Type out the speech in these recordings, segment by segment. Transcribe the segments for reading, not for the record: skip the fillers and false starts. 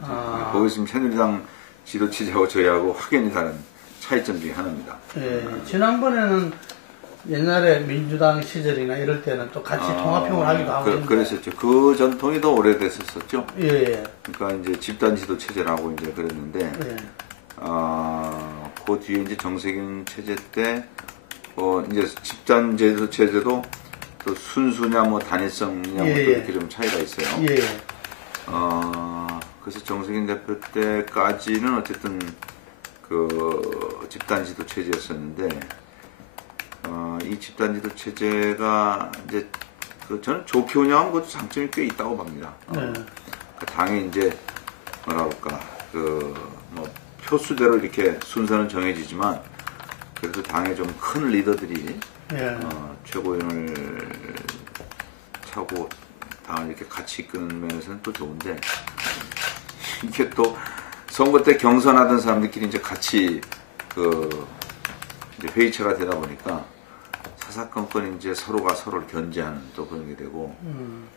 거기서 지금 새누리당 지도 체제하고 저희하고 확연히 다른 차이점 중에 하나입니다. 예, 지난번에는 옛날에 민주당 시절이나 이럴 때는 또 같이 통합형을 하기도 하고 그랬었죠. 그 전통이 더 오래됐었죠. 예. 그러니까 이제 집단 지도 체제라고 이제 그랬는데, 예. 그 뒤에 이제 정세균 체제 때, 이제 집단 지도 체제도 또 순수냐 뭐 단일성이냐 뭐 이렇게 좀 차이가 있어요. 예. 그래서 정세균 대표 때까지는 어쨌든 그 집단 지도 체제였었는데, 이 집단 지도 체제가 이제 저는 좋게 운영하면 그것도 장점이 꽤 있다고 봅니다. 그 당에 이제 뭐랄까 뭐 표수대로 이렇게 순서는 정해지지만 그래도 당에 좀 큰 리더들이 최고위원을 차고 당을 이렇게 같이 이끄는 면에서는 또 좋은데, 이게 또 선거 때 경선하던 사람들끼리 이제 같이 이제 회의체가 되다 보니까 사사건건 이제 서로가 서로를 견제하는 또 그런 게 되고,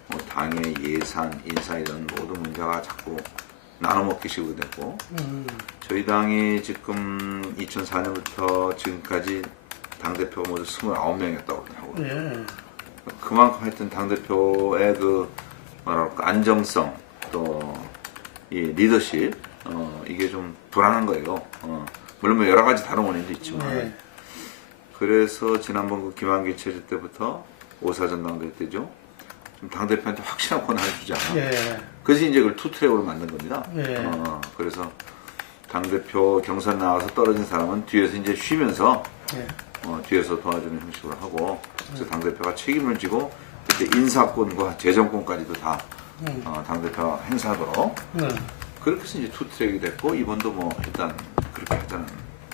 뭐 당의 예산, 인사 이런 모든 문제가 자꾸 나눠먹기식으로 되고, 저희 당이 지금 2004년부터 지금까지 당대표가 모두 29명이었다고 하거든요. 그만큼 하여튼 당대표의 뭐랄까, 안정성, 또 이 리더십, 이게 좀 불안한 거예요. 물론 뭐 여러 가지 다른 원인도 있지만. 그래서 지난번 그 김한길 체제 때부터 오사전당대회 때죠. 좀 당대표한테 확실한 권한을 주자. 그래서 이제 그걸 투트랙으로 만든 겁니다. 그래서 당대표 경선 나와서 떨어진 사람은 뒤에서 이제 쉬면서 뒤에서 도와주는 형식으로 하고, 그래서 당대표가 책임을 지고 그때 인사권과 재정권까지도 다 당대표가 행사하도록 그렇게 해서 이제 투트랙이 됐고, 이번도 뭐 일단 그렇게 하자는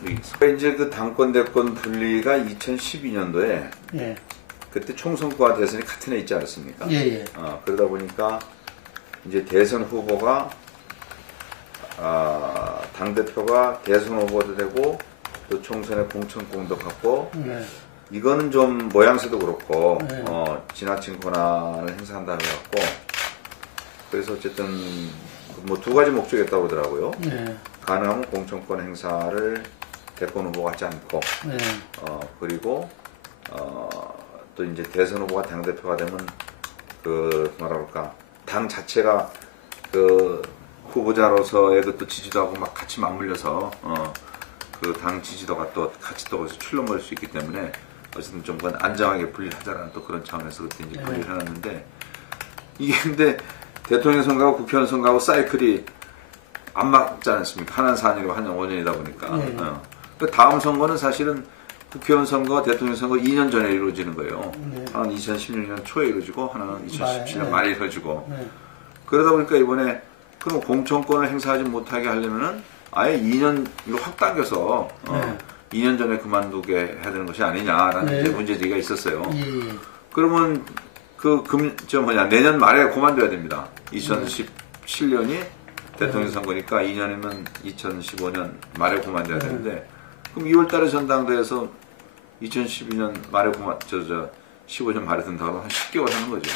의미 있습니다. 이제 그 당권 대권 분리가 2012년도에 그때 총선과 대선이 같은 해 있지 않았습니까? 그러다 보니까 이제 대선 후보가 당대표가 대선 후보도 되고 또 총선에 공천권도 갖고, 이거는 좀 모양새도 그렇고 지나친 권한을 행사한다 해갖고, 그래서 어쨌든 뭐 두 가지 목적이 있다고 그러더라고요. 가능하면 공천권 행사를 대권 후보가 하지 않고, 그리고 또 이제 대선 후보가 당대표가 되면 뭐랄까, 당 자체가 후보자로서의 또 지지도하고 막 같이 맞물려서 당 지지도가 또 같이 또 거기서 출렁거릴 수 있기 때문에 어쨌든 좀 그건 안정하게 분리하자라는 또 그런 차원에서 그때 이제 분리를 해놨는데, 이게 근데 대통령 선거하고 국회의원 선거하고 사이클이 안 맞지 않습니까? 한 해 4년이고 한 해 5년이다 보니까. 그 다음 선거는 사실은 국회의원 선거, 대통령 선거 2년 전에 이루어지는 거예요. 하나는 2016년 초에 이루어지고 하나는 2017년 말에 이루어지고. 그러다 보니까 이번에 그럼 공천권을 행사하지 못하게 하려면은 아예 2년으로 확 당겨서 2년 전에 그만두게 해야 되는 것이 아니냐라는 이제 문제제기가 있었어요. 그러면 내년 말에 그만둬야 됩니다. 2017년이 대통령 선거니까 2년이면 2015년 말에 그만둬야 되는데, 그럼 2월 달에 전당대회에서 2012년 말에 15년 말에 든다고 한 10개월 하는 거죠.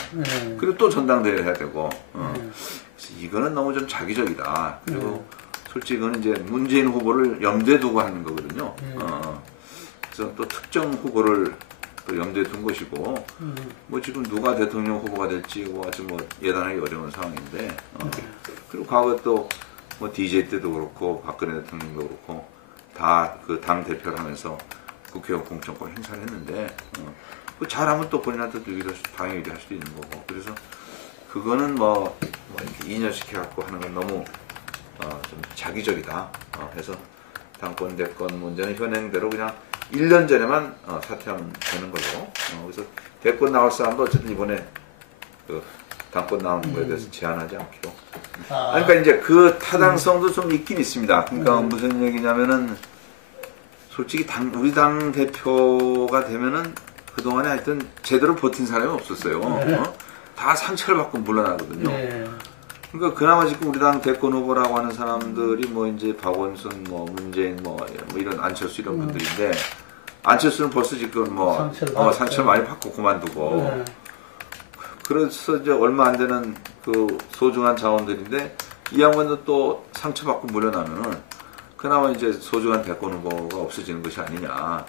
그리고 또 전당대회를 해야 되고, 그래서 이거는 너무 좀 자기적이다. 그리고 솔직히 이거는 이제 문재인 후보를 염두에 두고 하는 거거든요. 그래서 또 특정 후보를 또 염두에 둔 것이고, 뭐 지금 누가 대통령 후보가 될지 아주 뭐 예단하기 어려운 상황인데, 그리고 과거 또 뭐 DJ 때도 그렇고 박근혜 대통령도 그렇고 다 그 당 대표를 하면서 국회의원 공천권 행사를 했는데, 잘하면 또 본인한테도 당연히 유리할 수도 있는 거고, 그래서 그거는 뭐 이렇게 2년씩 해갖고 하는 건 너무 좀 자기적이다 해서 당권 대권 문제는 현행대로 그냥 1년 전에만 사퇴하면 되는 걸로. 그래서 대권 나올 사람도 어쨌든 이번에 당권 나오는 거에 대해서 제한하지 않기로. 그러니까 이제 그 타당성도 좀 있긴 있습니다. 그러니까 무슨 얘기냐면은 솔직히 우리 당 대표가 되면은 그동안에 하여튼 제대로 버틴 사람이 없었어요. 다 상처를 받고 물러나거든요. 그러니까 그나마 지금 우리 당 대권 후보라고 하는 사람들이 뭐 이제 박원순, 뭐 문재인, 뭐 이런 안철수 이런 분들인데, 안철수는 벌써 지금 뭐 상처를 많이 받고 그만두고, 그래서 이제 얼마 안 되는 그 소중한 자원들인데 이 양반도 또 상처받고 물러나면은 그나마 이제 소중한 대권 후보가 없어지는 것이 아니냐.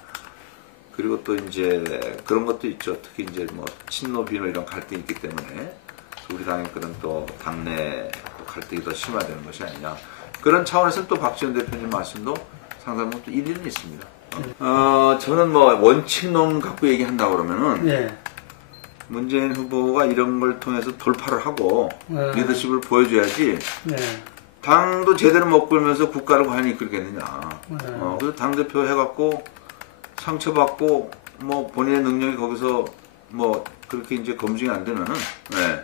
그리고 또 이제 그런 것도 있죠. 특히 이제 뭐 친노 비노 이런 갈등이 있기 때문에 우리 당의 그런 또 당내 갈등이 더 심화되는 것이 아니냐. 그런 차원에서 또 박지원 대표님 말씀도 상당히 또 일리는 있습니다. 저는 뭐 원칙론 갖고 얘기한다고 그러면은 예. 문재인 후보가 이런 걸 통해서 돌파를 하고 네. 리더십을 보여줘야지 네. 당도 제대로 못 끌면서 국가를 과연 이끌겠느냐. 네. 그래서 당대표 해갖고 상처받고 뭐 본인의 능력이 거기서 뭐 그렇게 이제 검증이 안 되면은 네.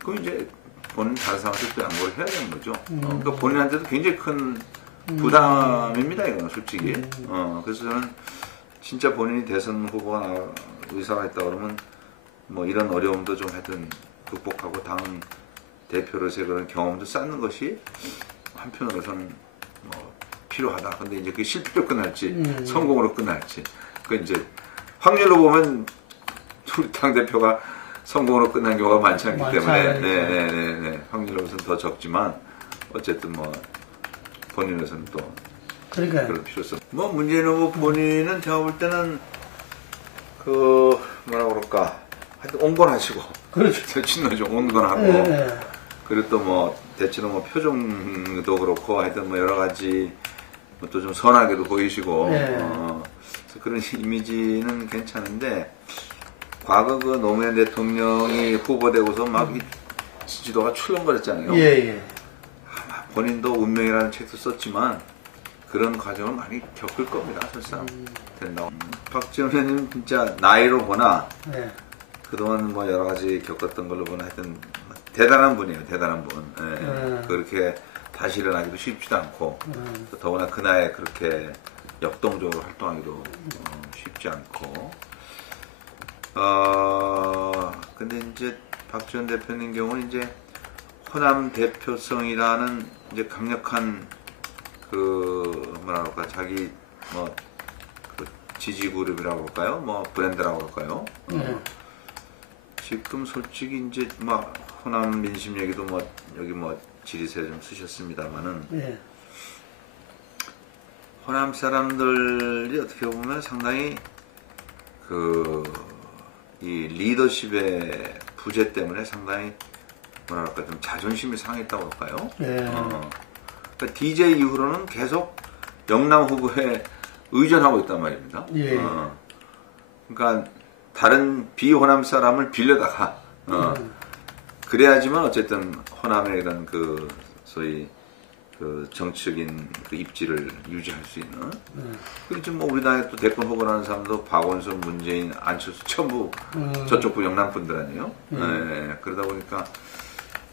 그럼 이제 본인 다른 사람한테 또 양보를 해야 되는 거죠. 그러니까 본인한테도 굉장히 큰 부담입니다, 이건 솔직히. 그래서 저는 진짜 본인이 대선 후보가 의사가 있다 그러면 뭐 이런 어려움도 좀 하여튼 극복하고 당 대표로서의 그런 경험도 쌓는 것이 한편으로서는 뭐 필요하다. 근데 이제 그게 실패로 끝날지 성공으로 끝날지 그 이제 확률로 보면 우리 당 대표가 성공으로 끝난 경우가 많지 않기 때문에 네네네 확률로서는 더 적지만 어쨌든 뭐 본인으로서는 또 그러니까 그럴 필요성. 뭐 문재인 후보 본인은 제가 볼 때는 그 뭐라 그럴까 하여튼 온건하시고 그렇죠. 친노죠 온건하고 예. 그리고 또 뭐 대체로 뭐 표정도 그렇고 하여튼 뭐 여러 가지 또 좀 선하게도 보이시고 그래서 그런 이미지는 괜찮은데 과거 그 노무현 대통령이 후보되고서 막 지지도가 출렁거렸잖아요. 예. 아마 본인도 운명이라는 책도 썼지만 그런 과정을 많이 겪을 겁니다. 설상 된다고. 박지원 의원님 진짜 나이로 보나 그동안 뭐 여러 가지 겪었던 걸로 보나 하여튼 대단한 분이에요. 대단한 분. 그렇게 다시 일어나기도 쉽지도 않고 더구나 그 나이에 그렇게 역동적으로 활동하기도 쉽지 않고 근데 이제 박지원 대표님 경우는 이제 호남 대표성이라는 이제 강력한 그 뭐라 그럴까 자기 뭐 그 지지 그룹이라고 할까요? 뭐 브랜드라고 할까요? 지금 솔직히 이제 막 호남 민심 얘기도 뭐 여기 뭐 지리세 좀 쓰셨습니다만은 호남 사람들이 어떻게 보면 상당히 그 이 리더십의 부재 때문에 상당히 뭐랄까 좀 자존심이 상했다고 할까요? 그러니까 DJ 이후로는 계속 영남 후보에 의존하고 있단 말입니다. 그러니까 다른 비호남 사람을 빌려다가 그래야지만 어쨌든 호남의 이런 그 소위 그 정치적인 그 입지를 유지할 수 있는. 그리고 지금 뭐 우리 당에 또 대권 후보라는 사람도 박원순, 문재인, 안철수 전부 저쪽부 영남 분들 아니에요. 그러다 보니까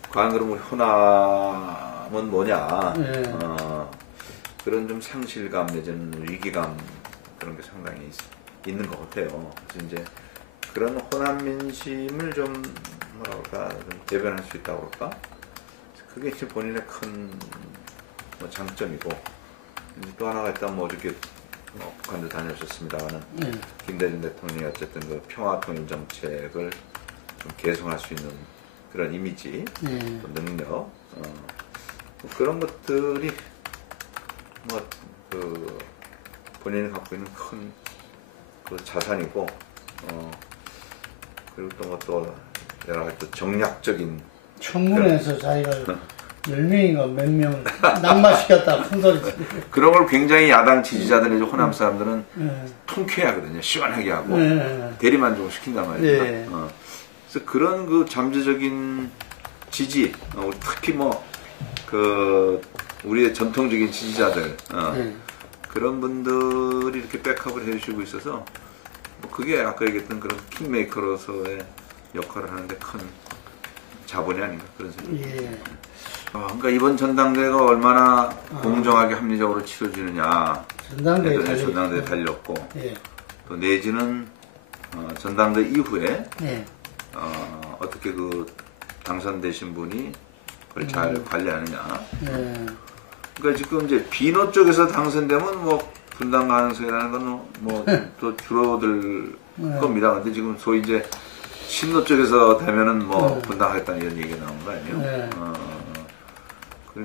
과연 그럼 우리 호남은 뭐냐. 그런 좀 상실감 내지는 위기감 그런 게 상당히 있는 것 같아요. 그래서 이제 그런 호남 민심을 좀 뭐랄까 좀 대변할 수 있다고 할까. 그게 이제 본인의 큰 뭐 장점이고 이제 또 하나가 있다면 뭐 어저께 뭐 북한도 다녀오셨습니다만은 김대중 대통령이 어쨌든 그 평화 통일 정책을 좀 개선할 수 있는 그런 이미지, 또 능력, 뭐 그런 것들이 뭐 그 본인이 갖고 있는 큰 그 자산이고, 그리고 또 뭐 또 여러 가지 또 정략적인 청문회에서 자기가 10명인가 몇 명을 낙마시켰다 큰 소리 치고 그런 걸 굉장히 야당 지지자들, 호남 사람들은 통쾌해 하거든요. 시원하게 하고 대리만족을 시킨단 말입니다. 그래서 그런 그 잠재적인 지지, 특히 뭐 그 우리의 전통적인 지지자들 그런 분들이 이렇게 백업을 해주시고 있어서 뭐 그게 아까 얘기했던 그런 킹메이커로서의 역할을 하는데 큰 자본이 아닌가 그런 생각이 그러니까 이번 전당대회가 얼마나 공정하게 합리적으로 치러지느냐. 전당대회 달렸고 또 내지는 전당대회 이후에 어떻게 그 당선되신 분이 그걸 잘 관리하느냐. 그러니까 지금 이제 비노 쪽에서 당선되면 뭐 분당 가능성이라는 건 뭐 또 줄어들 겁니다. 근데 지금 소위 이제 신노 쪽에서 되면은 뭐 분당하겠다는 이런 얘기가 나온 거 아니에요?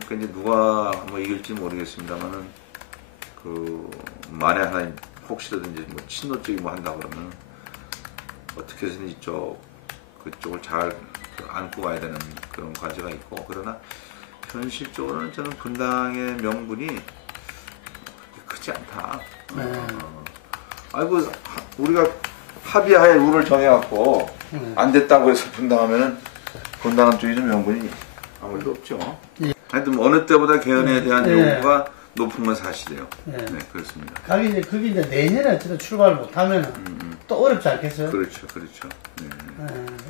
그러니까 이제 누가 뭐 이길지 모르겠습니다만은 그 만에 하나 혹시라든지 뭐 친노적이 뭐 한다 그러면 어떻게 해서든 그쪽을 잘 안고 가야 되는 그런 과제가 있고, 그러나 현실적으로는 저는 분당의 명분이 그렇게 크지 않다. 아이고 우리가 합의하에 룰을 정해갖고 안 됐다고 해서 분당하면은 분당은 쪽이 좀 명분이 아무래도 없죠. 하여튼 어느 때보다 개헌에 대한 요구가 높은 건 사실이에요. 네, 그렇습니다. 그게 이제 내년에 어쨌든 출발을 못하면 또 어렵지 않겠어요? 그렇죠, 그렇죠. 네.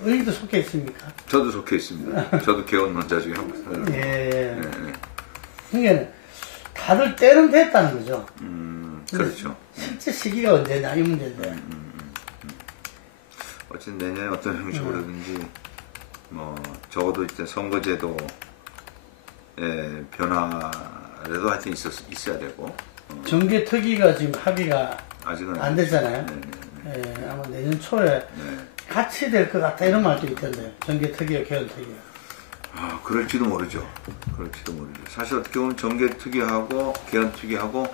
의리도 속해 있습니까? 저도 속해 있습니다. 저도 개헌론자 중에 한 분. 예. 네. 그러니까 다들 때는 됐다는 거죠. 그렇죠. 실제 시기가 언제냐 이 문제인데. 어쨌든 내년에 어떤 형식으로든지 뭐 적어도 이제 선거제도의 변화라도 하여튼 있어야 되고. 정계특위가 지금 합의가 아직은 안 됐잖아요. 네. 예, 아마 내년 초에 같이 될 것 같다 이런 말도 있던데. 정계특위와 개헌특위가. 아, 그럴지도 모르죠. 사실 어떻게 보면 정계특위하고 개헌특위하고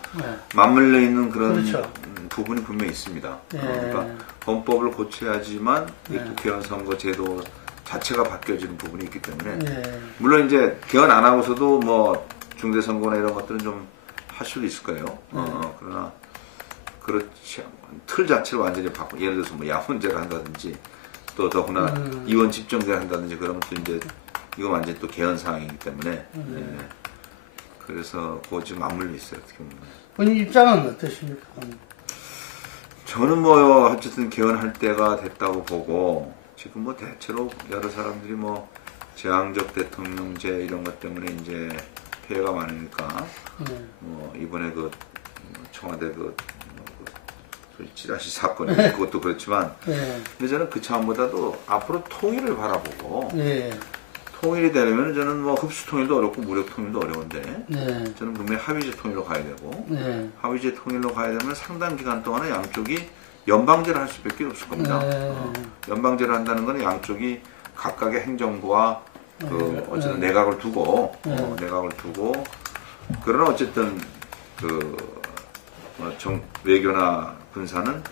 맞물려 있는 그런 그렇죠. 부분이 분명히 있습니다. 예. 그러니까 헌법을 고쳐야지만 또 개헌 선거 제도 자체가 바뀌어지는 부분이 있기 때문에 물론 이제 개헌 안 하고서도 뭐 중대 선거나 이런 것들은 좀 할 수도 있을 거예요. 그러나 그렇지 않고 틀 자체를 완전히 바꾸고, 예를 들어서 뭐 야혼제를 한다든지 또 더구나 이원 집정제를 한다든지 그러면 또 이제 이거 완전히 또 개헌 사항이기 때문에 그래서 그거 지금 맞물려 있어요. 어떻게 보면. 본인 입장은 어떠십니까? 저는 뭐 어쨌든 개헌할 때가 됐다고 보고, 지금 뭐 대체로 여러 사람들이 뭐 재앙적 대통령제 이런 것 때문에 이제 피해가 많으니까 뭐 이번에 그 청와대 찌라시 사건 그것도 그렇지만 근데 저는 그 차원보다도 앞으로 통일을 바라보고 통일이 되려면 저는 뭐 흡수 통일도 어렵고 무력 통일도 어려운데 저는 분명히 합의제 통일로 가야 되고 합의제 통일로 가야 되면 상당 기간 동안은 양쪽이 연방제를 할 수밖에 없을 겁니다. 연방제를 한다는 건 양쪽이 각각의 행정부와 어쨌든 내각을 두고 그러나 어쨌든 외교나 군사는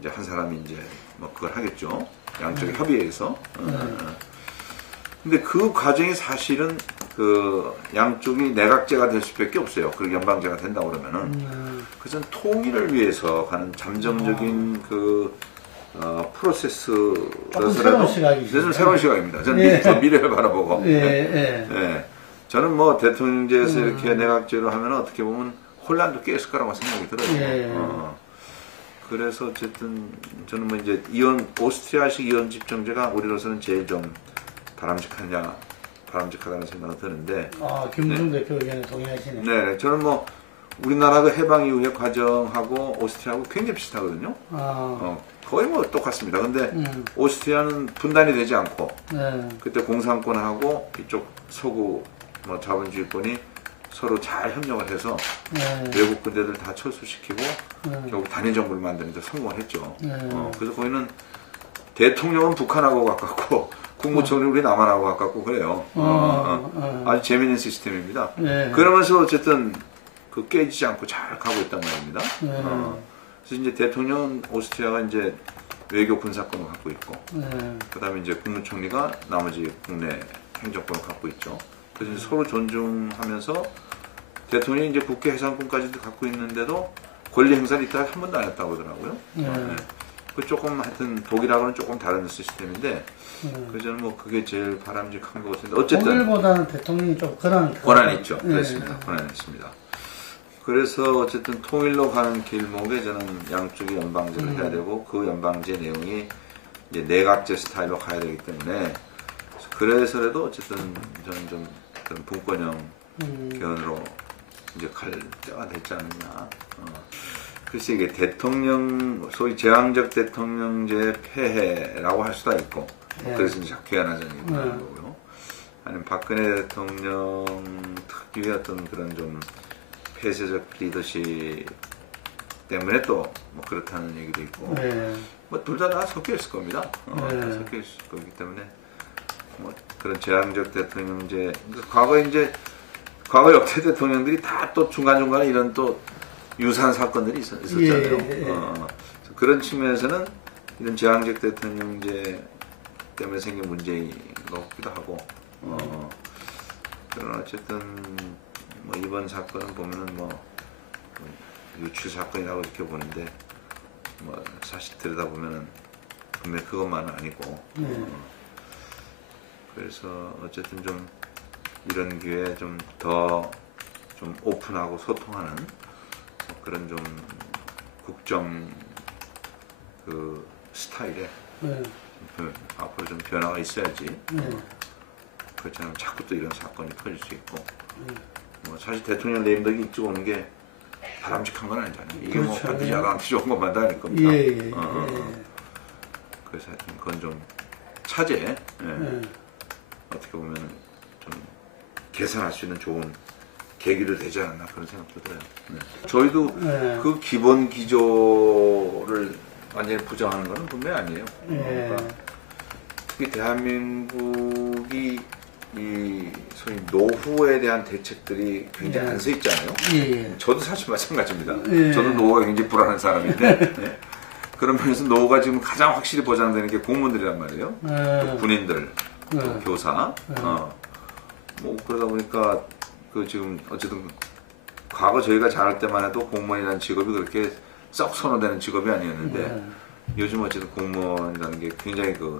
이제 한 사람이 이제 뭐 그걸 하겠죠. 양쪽의 협의해서. 근데 그 과정이 사실은 그 양쪽이 내각제가 될 수밖에 없어요. 그리고 연방제가 된다 그러면은. 그래서 통일을 위해서 가는 잠정적인 프로세스라서라도 새로운 새로운 시각입니다. 저는 더 미래를 바라보고. 저는 뭐 대통령제에서 이렇게 내각제로 하면 어떻게 보면 혼란도 꽤 있을 거라고 생각이 들어요. 그래서 어쨌든 저는 뭐 이제 오스트리아식 이원 집정제가 우리로서는 제일 좀 바람직하다는 생각이 드는데. 김무중 대표 의견에 동의하시네. 네, 저는 뭐 우리나라 그 해방 이후의 과정하고 오스트리아하고 굉장히 비슷하거든요. 거의 뭐 똑같습니다. 근데 오스트리아는 분단이 되지 않고 그때 공산권하고 이쪽 서구 뭐 자본주의권이 서로 잘 협력을 해서 외국 군대들 다 철수시키고 결국 단일 정부를 만드는 데 성공을 했죠. 그래서 거기는 대통령은 북한하고 가깝고 국무총리 우리 남한하고 가깝고 그래요. 아주 재미있는 시스템입니다. 그러면서 어쨌든 그 깨지지 않고 잘 가고 있단 말입니다. 그래서 이제 대통령은 오스트리아가 이제 외교 군사권을 갖고 있고, 그다음에 이제 국무총리가 나머지 국내 행정권을 갖고 있죠. 그래서 이제 서로 존중하면서 대통령이 이제 국회 해상권까지도 갖고 있는데도 권리 행사를 이따 한 번도 안 했다고 하더라고요. 그 조금 하여튼 독일하고는 조금 다른 시스템인데, 그래서 저는 뭐 그게 제일 바람직한 것 같은데 어쨌든 독일보다는 대통령이 좀 권한이 있죠. 그렇습니다. 권한이 있습니다. 그래서 어쨌든 통일로 가는 길목에 저는 양쪽이 연방제를 해야 되고 그 연방제 내용이 이제 내각제 스타일로 가야 되기 때문에 그래서라도 어쨌든 저는 좀 그런 분권형 개헌으로 이제 갈 때가 됐지 않느냐. 글쎄 이게 소위 제왕적 대통령제 폐해라고 할 수도 있고 그래서 이제 개헌하자는 거고요. 아니면 박근혜 대통령 특유의 어떤 그런 좀 폐쇄적 리더십 때문에 또 뭐 그렇다는 얘기도 있고 뭐 둘 다 섞여 있을 겁니다. 섞여 있을 거기 때문에 뭐 그런 제왕적 대통령제 과거에 이제 과거 역대 대통령들이 다 또 중간중간에 이런 또 유사한 사건들이 있었잖아요. 그런 측면에서는 이런 제왕적 대통령제 때문에 생긴 문제인 것 같기도 하고, 그러나 어쨌든 뭐 이번 사건은 보면은 뭐 유출 사건이라고 이렇게 보는데, 뭐 사실 들여다보면은 분명 그것만은 아니고, 그래서 어쨌든 좀 이런 기회에 좀 더 좀 오픈하고 소통하는 그런 좀 국정 그 스타일에 앞으로 좀 변화가 있어야지. 그렇지 않으면 자꾸 또 이런 사건이 터질 수 있고. 뭐 사실 대통령 레임덕이 일찍 오는 게 바람직한 건 아니잖아요. 이게 그렇죠. 뭐 반드시 야당한테 좋은 것만도 아닐 겁니다. 그래서 하여튼 그건 좀 차제 어떻게 보면 좀 개선할 수 있는 좋은 계기도 되지 않았나 그런 생각도 들어요. 저희도 그 기본 기조를 완전히 부정하는 건 분명히 아니에요. 그러니까 특히 대한민국이 이 소위 노후에 대한 대책들이 굉장히 안 서 있잖아요. 저도 사실 마찬가지입니다. 저도 노후가 굉장히 불안한 사람인데 그런 면에서 노후가 지금 가장 확실히 보장되는 게 공무원들이란 말이에요. 또 군인들, 또 교사. 뭐 그러다 보니까 그 지금 어쨌든 과거 저희가 자랄 때만 해도 공무원이라는 직업이 그렇게 썩 선호되는 직업이 아니었는데 요즘 어쨌든 공무원이라는 게 굉장히 그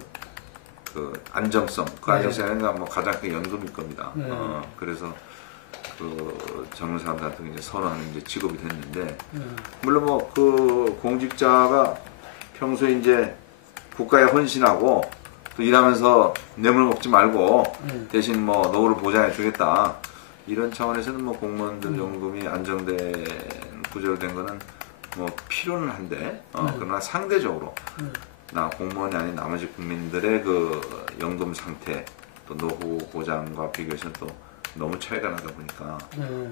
안정성, 그 안정성이 뭐 가장 큰 연금일 겁니다. 그래서 그 젊은 사람들한테 이제 선호하는 이제 직업이 됐는데 물론 뭐 그 공직자가 평소에 이제 국가에 헌신하고 또 일하면서 뇌물 먹지 말고 대신 뭐 노후를 보장해 주겠다 이런 차원에서는 뭐 공무원들 연금이 안정된 구조로 된 거는 뭐 필요는 한데 그러나 상대적으로 나 공무원이 아닌 나머지 국민들의 그 연금 상태 또 노후 보장과 비교해서는 또 너무 차이가 나다 보니까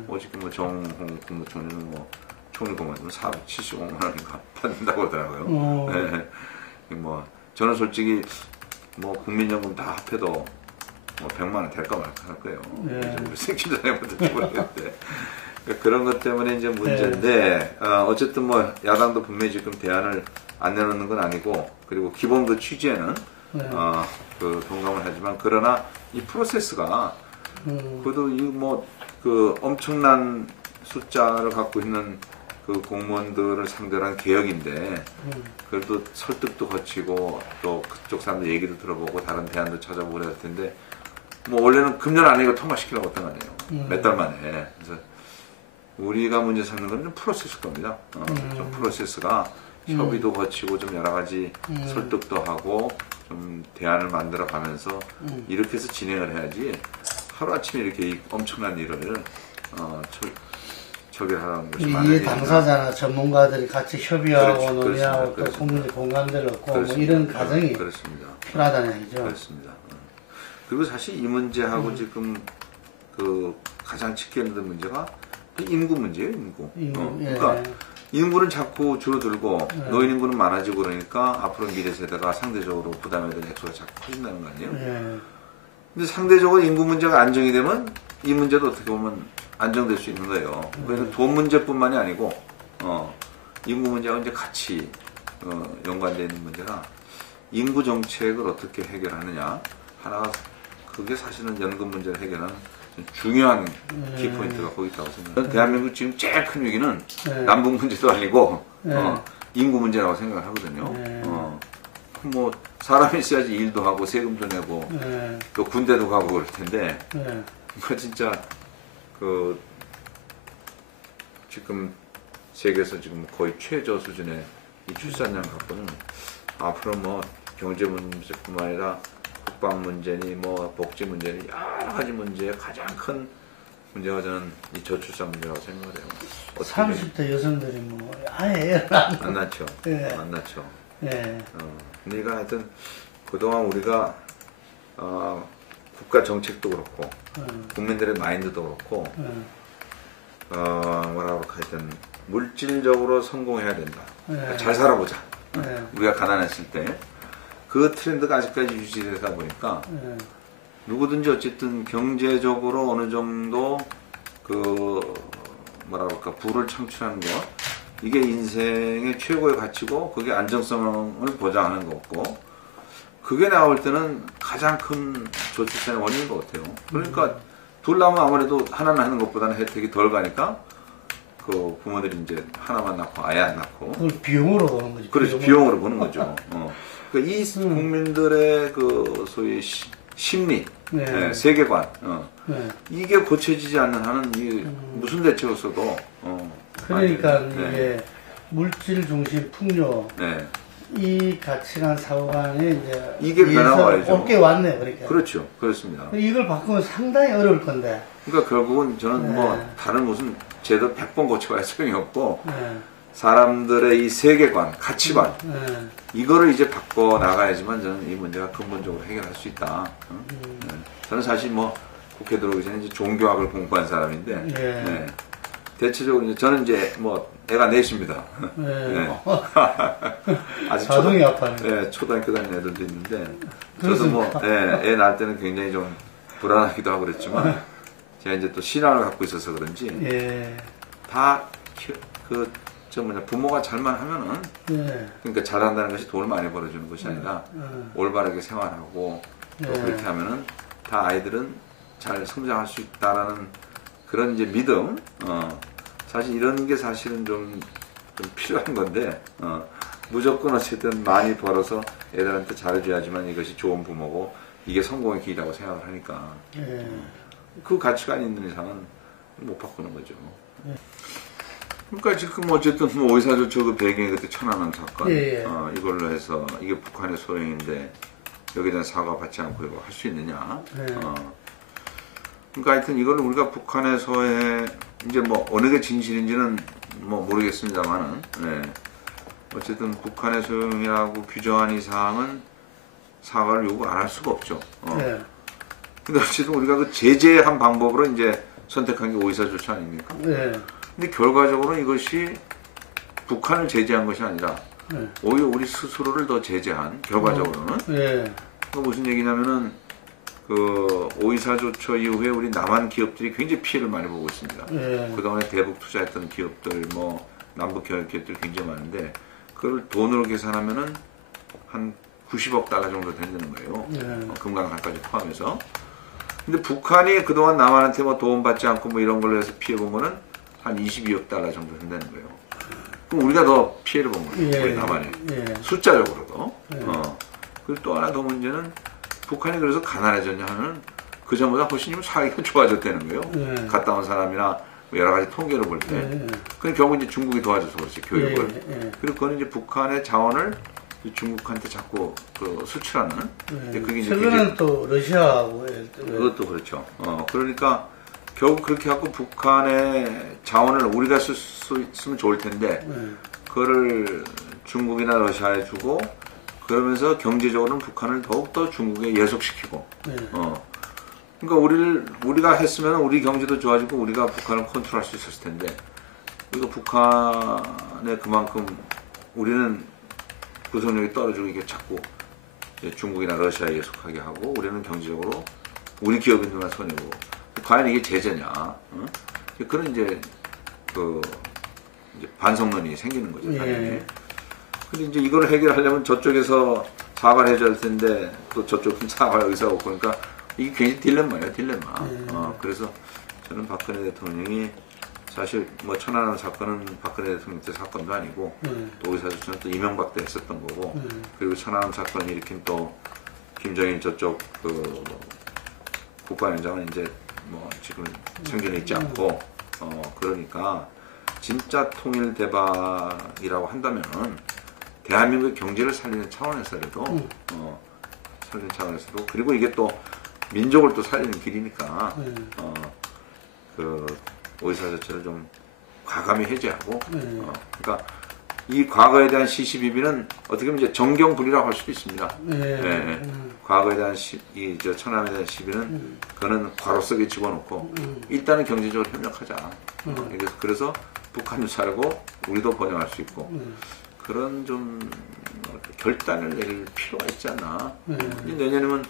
오직 뭐 정홍 국무총리는 뭐 총리 공무원은 475만 원인가 받는다고 하더라고요. 뭐 저는 솔직히 뭐 국민연금 다 합해도 뭐 100만 원 될까 말까 할 거예요. 우리 생기도 전에부터 모르겠는데 그런 것 때문에 이제 문제인데 어쨌든 뭐 야당도 분명히 지금 대안을 안 내놓는 건 아니고 그리고 기본 그 취지에는 그 동감을 하지만 그러나 이 프로세스가 그래도 이 뭐 그 엄청난 숫자를 갖고 있는 그 공무원들을 상대로 한 개혁인데 그래도 설득도 거치고 또 그쪽 사람들 얘기도 들어보고 다른 대안도 찾아보고 그럴 텐데 뭐 원래는 금년 안에 이거 통과시키려고 했던 거 아니에요. 몇 달 만에. 그래서 우리가 문제 삼는 건 좀 프로세스일 겁니다. 좀 프로세스가 협의도 거치고 좀 여러 가지 설득도 하고 좀 대안을 만들어 가면서 이렇게 해서 진행을 해야지 하루아침에 이렇게 이 엄청난 일을 처리하는 것이 이 당사자나 전문가들이 같이 협의하고 논의하고 또 국민의 공감대를 얻고 뭐 이런 과정이 필요하다는 얘기죠. 그렇습니다. 그리고 사실 이 문제하고 지금 그 가장 직결된 문제가 인구 문제예요, 인구. 그러니까 인구는 자꾸 줄어들고 노인 인구는 많아지고 그러니까 앞으로 미래 세대가 상대적으로 부담해야 될 액수가 자꾸 커진다는 거 아니에요? 근데 상대적으로 인구 문제가 안정이 되면 이 문제도 어떻게 보면 안정될 수 있는 거예요. 그래서 돈 문제뿐만이 아니고 인구 문제와 이제 같이 연관되어 있는 문제라 인구 정책을 어떻게 해결하느냐 하나가 그게 사실은 연금 문제를 해결하는 중요한 키포인트가 거기 있다고 생각해요. 대한민국 지금 제일 큰 위기는 남북 문제도 아니고 인구 문제라고 생각을 하거든요. 뭐 사람이 있어야지 일도 하고 세금도 내고 또 군대도 가고 그럴 텐데 뭐 진짜 그 지금 세계에서 지금 거의 최저 수준의 이 출산량 갖고는 앞으로 뭐 경제 문제뿐만 아니라 국방 문제니 뭐 복지 문제니 여러 가지 문제의 가장 큰 문제가 저는 이 저출산 문제라고 생각을 해요. 30대 여성들이 뭐 아예 애를 안 낳죠. 안 낳죠. 그러니까 하여튼 그동안 우리가 국가 정책도 그렇고 국민들의 마인드도 그렇고 뭐라고 하여튼 물질적으로 성공해야 된다. 잘 살아보자. 우리가 가난했을 때 그 트렌드가 아직까지 유지되다 보니까 누구든지 어쨌든 경제적으로 어느 정도 그 뭐라 그럴까 부를 창출하는 거 이게 인생의 최고의 가치고 그게 안정성을 보장하는 거고 그게 나올 때는 가장 큰 저출산의 원인인 것 같아요. 그러니까 둘 나면 아무래도 하나는 하는 것보다는 혜택이 덜 가니까 그 부모들이 이제 하나만 낳고 아예 안 낳고 그걸 비용으로 보는 거죠. 그렇죠. 비용으로 보는 거죠. 그러니까 이 국민들의 그 소위 심리, 네. 네, 세계관, 네. 이게 고쳐지지 않는 한은 이 무슨 대책으로서도 그러니까 네. 이게 물질 중심 풍요 네. 이 가치관 사고관에 이제 이게 변화와야죠. 올 게 왔네 그러니까. 그렇죠. 그렇습니다. 이걸 바꾸면 상당히 어려울 건데. 그러니까 결국은 저는 네. 뭐 다른 무슨 제도 100번 고쳐봐야 소용이 없고 네. 사람들의 이 세계관, 가치관 네. 이거를 이제 바꿔 나가야지만 저는 이 문제가 근본적으로 해결할 수 있다. 네. 저는 사실 뭐 국회 들어오기 전에 이제 종교학을 공부한 사람인데 네. 대체적으로 이제 저는 이제 뭐 애가 넷입니다. 네. 아직 자동이 아파요. 네, 초등학교 다니는 애들도 있는데 저도 뭐 애 낳을 때는 굉장히 좀 불안하기도 하고 그랬지만 제가 이제 또 신앙을 갖고 있어서 그런지 다 부모가 잘만 하면은 그러니까 잘한다는 것이 돈을 많이 벌어주는 것이 아니라 올바르게 생활하고 또 그렇게 하면은 다 아이들은 잘 성장할 수 있다라는 그런 이제 믿음 사실 이런 게 사실은 좀 필요한 건데 무조건 어쨌든 많이 벌어서 애들한테 잘해줘야지만 이것이 좋은 부모고 이게 성공의 길이라고 생각을 하니까 그 가치관이 있는 이상은 못 바꾸는 거죠. 그러니까 지금 어쨌든 뭐 의사조처 그 배경이 그때 천안함 사건 이걸로 해서 이게 북한의 소행인데 여기에 대한 사과 받지 않고 이거 할 수 있느냐. 그러니까 하여튼 이걸 우리가 북한에서의 이제 뭐 어느 게 진실인지는 뭐 모르겠습니다만은 어쨌든 북한의 소용이라고 규정한 이상은 사과를 요구 안 할 수가 없죠. 근데 어쨌든 우리가 그 제재한 방법으로 이제 선택한 게 오이사조처 아닙니까? 근데 결과적으로 이것이 북한을 제재한 것이 아니라 오히려 우리 스스로를 더 제재한 결과적으로는 그 무슨 얘기냐면은 그 오이사조처 이후에 우리 남한 기업들이 굉장히 피해를 많이 보고 있습니다. 그동안에 대북 투자했던 기업들 뭐 남북 결합 기업들이 굉장히 많은데 그걸 돈으로 계산하면은 한 90억 달러 정도 된다는 거예요. 금강산까지 포함해서. 근데 북한이 그동안 남한한테 뭐 도움받지 않고 뭐 이런 걸로 해서 피해 본 거는 한 22억 달러 정도 된다는 거예요. 그럼 우리가 더 피해를 본 거예요. 우리 남한에. 숫자적으로도. 그리고 또 하나 더 문제는 북한이 그래서 가난해졌냐 하면 그 전보다 훨씬 좀 사회가 좋아졌다는 거예요. 갔다 온 사람이나 여러 가지 통계를 볼 때. 근데 결국 이제 중국이 도와줘서 그렇지, 교육을. 그리고 그건 이제 북한의 자원을 중국한테 자꾸 그 수출하는. 그게 이제 최근에는 또 러시아하고. 그것도 그렇죠. 그러니까 결국 그렇게 하고 북한의 자원을 우리가 쓸 수 있으면 좋을 텐데, 그거를 중국이나 러시아에 주고, 그러면서 경제적으로는 북한을 더욱더 중국에 예속시키고, 그러니까 우리가 했으면 우리 경제도 좋아지고 우리가 북한을 컨트롤할 수 있었을 텐데, 그러니까 북한에 그만큼 우리는 구성력이 떨어지고 이게 자꾸 중국이나 러시아에 예속하게 하고 우리는 경제적으로 우리 기업인들만 손해보고 과연 이게 제재냐? 그런 이제 이제 반성론이 생기는 거죠, 당연히. 근데 이제 이걸 해결하려면 저쪽에서 사과를 해줘야 할 텐데 또 저쪽은 사과할 의사가 없고 그러니까 이게 굉장히 딜레마예요, 딜레마. 그래서 저는 박근혜 대통령이 사실 뭐 천안함 사건은 박근혜 대통령 때 사건도 아니고 또 의사조처는 또 이명박 때 했었던 거고 그리고 천안함 사건을 일으킨 또 김정일 저쪽 그 국가위원장은 이제 뭐 지금 생존해 있지 않고 그러니까 진짜 통일 대박이라고 한다면은 대한민국의 경제를 살리는 차원에서라도 살리는 차원에서도 그리고 이게 또 민족을 또 살리는 길이니까 그 오이사조처를 좀 과감히 해제하고 그러니까 이 과거에 대한 시시비비는 어떻게 보면 이제 정경불이라고 할 수도 있습니다. 과거에 대한 저 천안에 대한 시비는 그거는 괄호 속에 집어넣고 일단은 경제적으로 협력하자. 그래서 북한도 살고 우리도 번영할 수 있고 그런 좀 결단을 내릴 필요가 있지 않나. 내년에는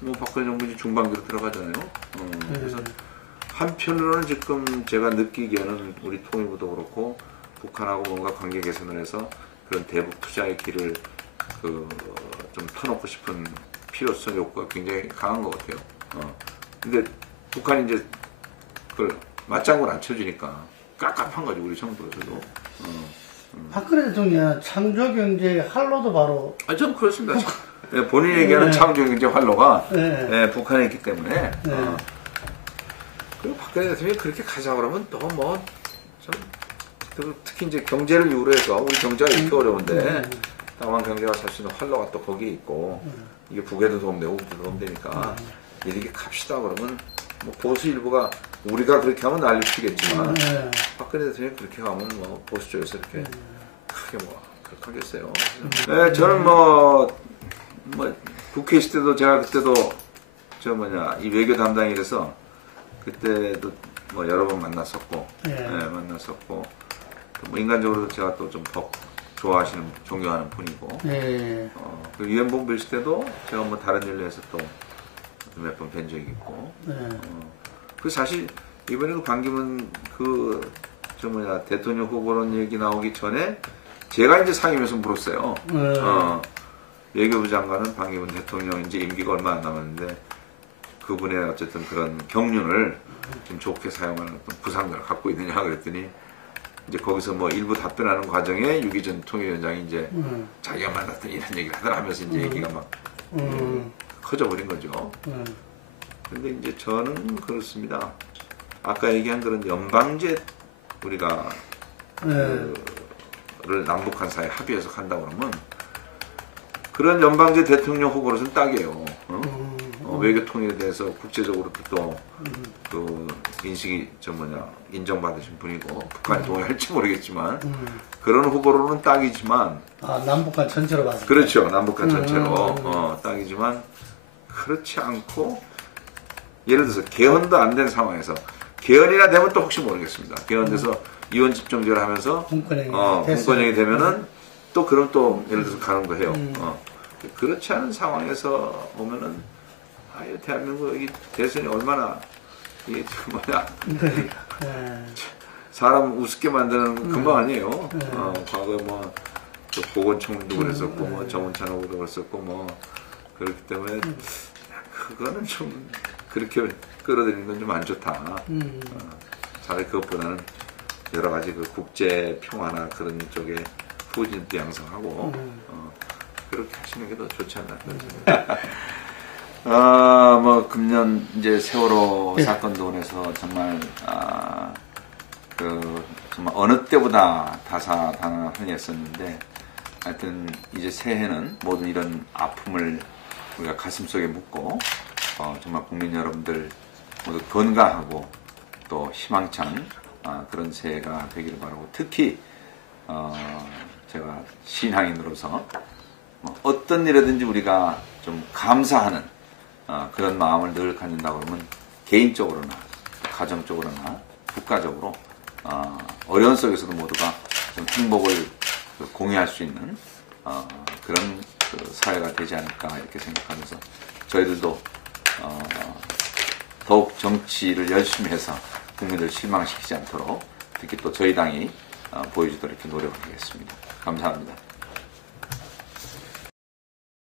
뭐 박근혜 정부 이제 중반기로 들어가잖아요. 그래서 한편으로는 지금 제가 느끼기에는 우리 통일부도 그렇고 북한하고 뭔가 관계 개선을 해서 그런 대북 투자의 길을 좀 터놓고 싶은 필요성 욕구가 굉장히 강한 것 같아요. 근데 북한이 이제 그걸 맞장구를 안 쳐주니까 깝깝한 거죠, 우리 정부로서도. 박근혜 대통령 창조경제 활로도 바로. 전 그렇습니다. 본인이 얘기하는 창조경제 활로가 북한에 있기 때문에. 그리고 박근혜 대통령이 그렇게 가자 그러면 또 뭐, 특히 이제 경제를 이유로 해서 우리 경제가 이렇게 어려운데, 남한 경제가 살 수 있는 활로가 또 거기에 있고, 이게 북에도 도움되고, 우리도 도움되니까, 이렇게 갑시다 그러면, 뭐 보수 일부가 우리가 그렇게 하면 난리 치겠지만, 박근혜 대통령이 그렇게 하면 뭐 보수 쪽에서 이렇게 크게 뭐, 그렇게 하겠어요. 네, 저는 국회 있을 때도 제가 그때도 이 외교 담당이라서 그때도 뭐 여러 번 만났었고, 만났었고, 뭐 인간적으로도 제가 또 좀 더 좋아하시는, 존경하는 분이고, 그 유엔 본부 있을 때도 제가 뭐 다른 일로 해서 또 몇 번 뵌 적이 있고, 그 사실 이번에 그 반기문 대통령 후보론 얘기 나오기 전에 제가 이제 상임위에서 물었어요. 외교부 장관은 반기문 대통령 이제 임기가 얼마 안 남았는데 그분의 어쨌든 그런 경륜을 좀 좋게 사용하는 어떤 부상을 갖고 있느냐 그랬더니 이제 거기서 뭐 일부 답변하는 과정에 유기전 통일위원장이 이제 자기가 만났던 이런 얘기를 하면서 이제 얘기가 막 커져버린 거죠. 근데 이제 저는 그렇습니다. 아까 얘기한 그런 연방제 우리가 를 남북한 사이에 합의해서 간다고 그러면 그런 연방제 대통령 후보로서는 딱이에요. 외교 통일에 대해서 국제적으로도 또 그 인식이 인정받으신 분이고 북한이 동의할지 모르겠지만 그런 후보로는 딱이지만 남북한 전체로 봤을 때 그렇죠. 남북한 전체로 딱이지만 그렇지 않고 예를 들어서 개헌도 안 된 상황에서 개헌이나 되면 또 혹시 모르겠습니다. 개헌돼서 이원 집정제를 하면서 분권형이 되면은 또 그럼 또 예를 들어서 가는 거예요. 그렇지 않은 상황에서 보면은 대한민국 이 대선이 얼마나 이게 사람 우습게 만드는 금방 아니에요. 과거에 뭐 보건청도 그랬었고 뭐 정운찬 후보도 그랬었고 뭐 그렇기 때문에 그거는 좀 그렇게 끌어들이는 건 좀 안 좋다. 차라리 그것보다는 여러 가지 그 국제 평화나 그런 쪽에 후진도 양성하고 그렇게 하시는 게 더 좋지 않나 그런 생각. 뭐 금년 이제 세월호 사건도 인해서 정말 정말 어느 때보다 다사다난했었는데 하여튼 이제 새해는 모든 이런 아픔을 우리가 가슴속에 묻고 정말 국민 여러분들 모두 건강하고 또 희망찬 그런 새해가 되기를 바라고 특히 제가 신앙인으로서 어떤 일이든지 우리가 좀 감사하는 그런 마음을 늘 갖는다고 그러면 개인적으로나 가정적으로나 국가적으로 어려운 속에서도 모두가 좀 행복을 공유할 수 있는 그런 사회가 되지 않을까 이렇게 생각하면서 저희들도 더욱 정치를 열심히 해서 국민들 실망시키지 않도록 특히 또 저희 당이 보여주도록 이렇게 노력하겠습니다. 감사합니다.